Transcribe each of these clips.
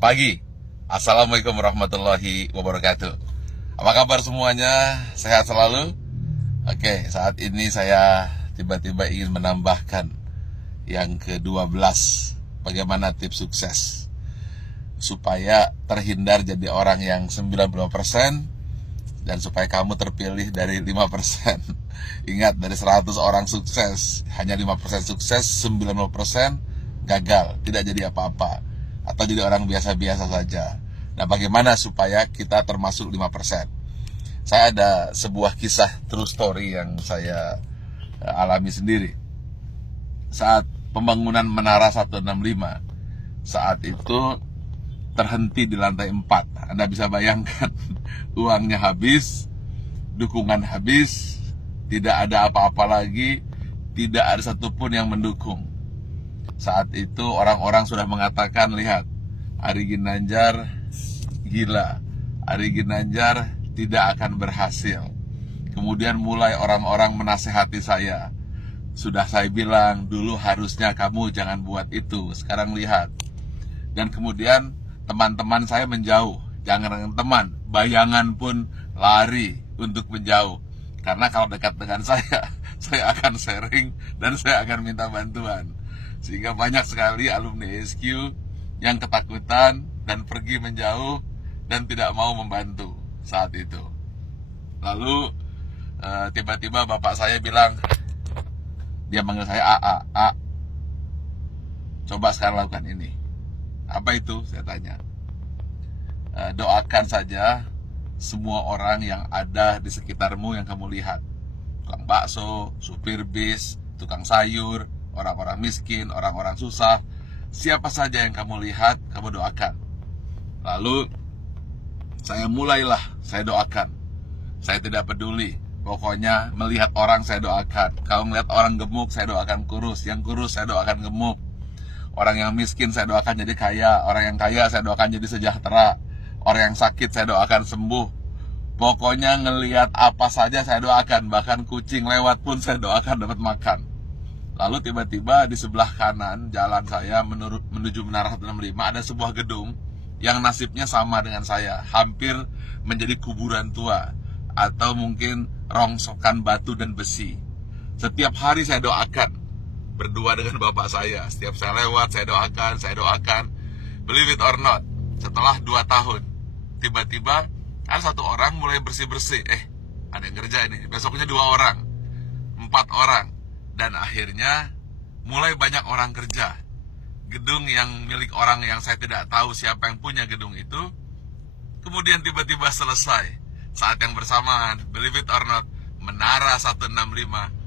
pagi. Assalamualaikum warahmatullahi wabarakatuh. Apa kabar semuanya? Sehat selalu? Oke, saat ini saya tiba-tiba ingin menambahkan yang ke-12. Bagaimana tips sukses supaya terhindar jadi orang yang 90% dan supaya kamu terpilih dari 5%. Ingat, dari 100 orang sukses, hanya 5% sukses, 90% gagal, tidak jadi apa-apa, atau jadi orang biasa-biasa saja. Nah, bagaimana supaya kita termasuk 5%? Saya ada sebuah kisah true story yang saya alami sendiri. Saat pembangunan Menara 165, saat itu terhenti di lantai 4. Anda bisa bayangkan, uangnya habis, dukungan habis, tidak ada apa-apa lagi, tidak ada satupun yang mendukung. Saat itu orang-orang sudah mengatakan, lihat, Ari Ginanjar gila, Ari Ginanjar tidak akan berhasil. Kemudian mulai orang-orang menasehati saya. Sudah saya bilang, dulu harusnya kamu jangan buat itu, sekarang lihat. Dan kemudian teman-teman saya menjauh. Jangan teman, bayangan pun lari untuk menjauh. Karena kalau dekat dengan saya akan sharing dan saya akan minta bantuan. Sehingga banyak sekali alumni SQ yang ketakutan dan pergi menjauh dan tidak mau membantu saat itu. Lalu tiba-tiba bapak saya bilang, dia manggil saya A, coba sekarang lakukan ini. Apa itu? Saya tanya. Doakan saja semua orang yang ada di sekitarmu yang kamu lihat. Tukang bakso, supir bis, tukang sayur, orang-orang miskin, orang-orang susah. Siapa saja yang kamu lihat, kamu doakan. Lalu saya mulailah, saya doakan. Saya tidak peduli. Pokoknya melihat orang saya doakan. Kalau melihat orang gemuk, saya doakan kurus. Yang kurus saya doakan gemuk. Orang yang miskin saya doakan jadi kaya. Orang yang kaya saya doakan jadi sejahtera. Orang yang sakit saya doakan sembuh. Pokoknya ngelihat apa saja saya doakan. Bahkan kucing lewat pun saya doakan dapat makan. Lalu tiba-tiba di sebelah kanan jalan saya menuju Menara 165 ada sebuah gedung yang nasibnya sama dengan saya. Hampir menjadi kuburan tua. Atau mungkin rongsokan batu dan besi. Setiap hari saya doakan. Berdua dengan bapak saya. Setiap saya lewat, saya doakan. Believe it or not, setelah 2 tahun, tiba-tiba ada satu orang mulai bersih-bersih. Ada yang kerja ini. Besoknya 2 orang, 4 orang. Dan akhirnya mulai banyak orang kerja. Gedung yang milik orang yang saya tidak tahu siapa yang punya gedung itu, kemudian tiba-tiba selesai. Saat yang bersamaan, believe it or not, Menara 165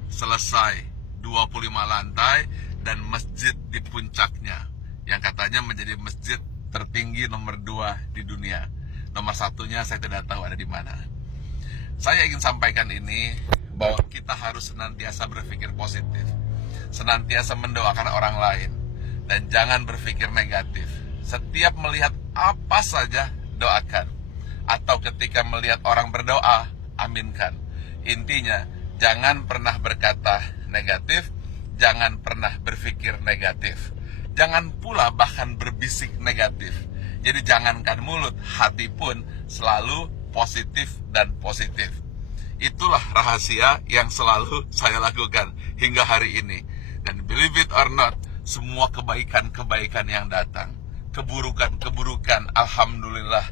selesai. 25 lantai dan masjid di puncaknya yang katanya menjadi masjid tertinggi nomor 2 di dunia. Nomor 1-nya saya tidak tahu ada di mana. Saya ingin sampaikan ini bahwa kita harus senantiasa berpikir positif, senantiasa mendoakan orang lain, dan jangan berpikir negatif. Setiap melihat apa saja doakan, atau ketika melihat orang berdoa, aminkan. Intinya, jangan pernah berkata negatif, jangan pernah berpikir negatif, jangan pula bahkan berbisik negatif. Jadi jangankan mulut, hati pun selalu positif dan positif. Itulah rahasia yang selalu saya lakukan hingga hari ini. Dan believe it or not, semua kebaikan-kebaikan yang datang, keburukan-keburukan, alhamdulillah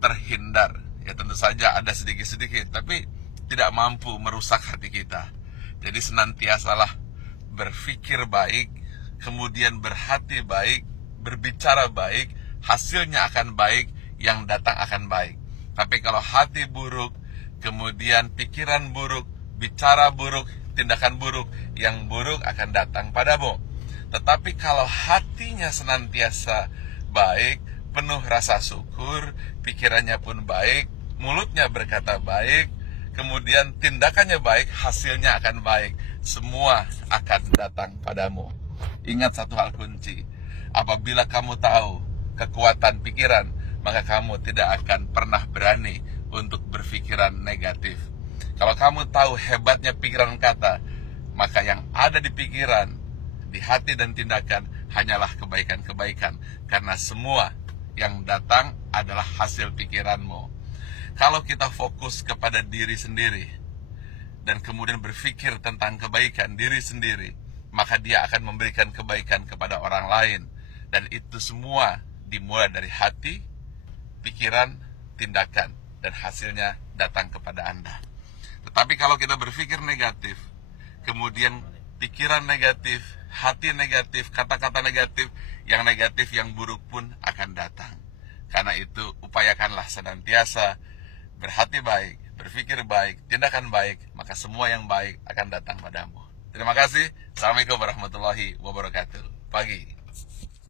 terhindar. Ya tentu saja ada sedikit-sedikit, tapi tidak mampu merusak hati kita. Jadi senantiasalah berpikir baik, kemudian berhati baik, berbicara baik, hasilnya akan baik, yang datang akan baik. Tapi kalau hati buruk, kemudian pikiran buruk, bicara buruk, tindakan buruk, yang buruk akan datang padamu. Tetapi kalau hatinya senantiasa baik, penuh rasa syukur, pikirannya pun baik, mulutnya berkata baik, kemudian tindakannya baik, hasilnya akan baik. Semua akan datang padamu. Ingat satu hal kunci. Apabila kamu tahu kekuatan pikiran, maka kamu tidak akan pernah berani untuk berpikiran negatif. Kalau kamu tahu hebatnya pikiran kata, maka yang ada di pikiran, di hati dan tindakan hanyalah kebaikan-kebaikan. Karena semua yang datang adalah hasil pikiranmu. Kalau kita fokus kepada diri sendiri dan kemudian berpikir tentang kebaikan diri sendiri, maka dia akan memberikan kebaikan kepada orang lain. Dan itu semua dimulai dari hati, pikiran, tindakan, dan hasilnya datang kepada Anda. Tetapi kalau kita berpikir negatif, kemudian pikiran negatif, hati negatif, kata-kata negatif, yang buruk pun akan datang. Karena itu upayakanlah senantiasa berhati baik, berpikir baik, tindakan baik, maka semua yang baik akan datang padamu. Terima kasih. Assalamualaikum warahmatullahi wabarakatuh. Pagi.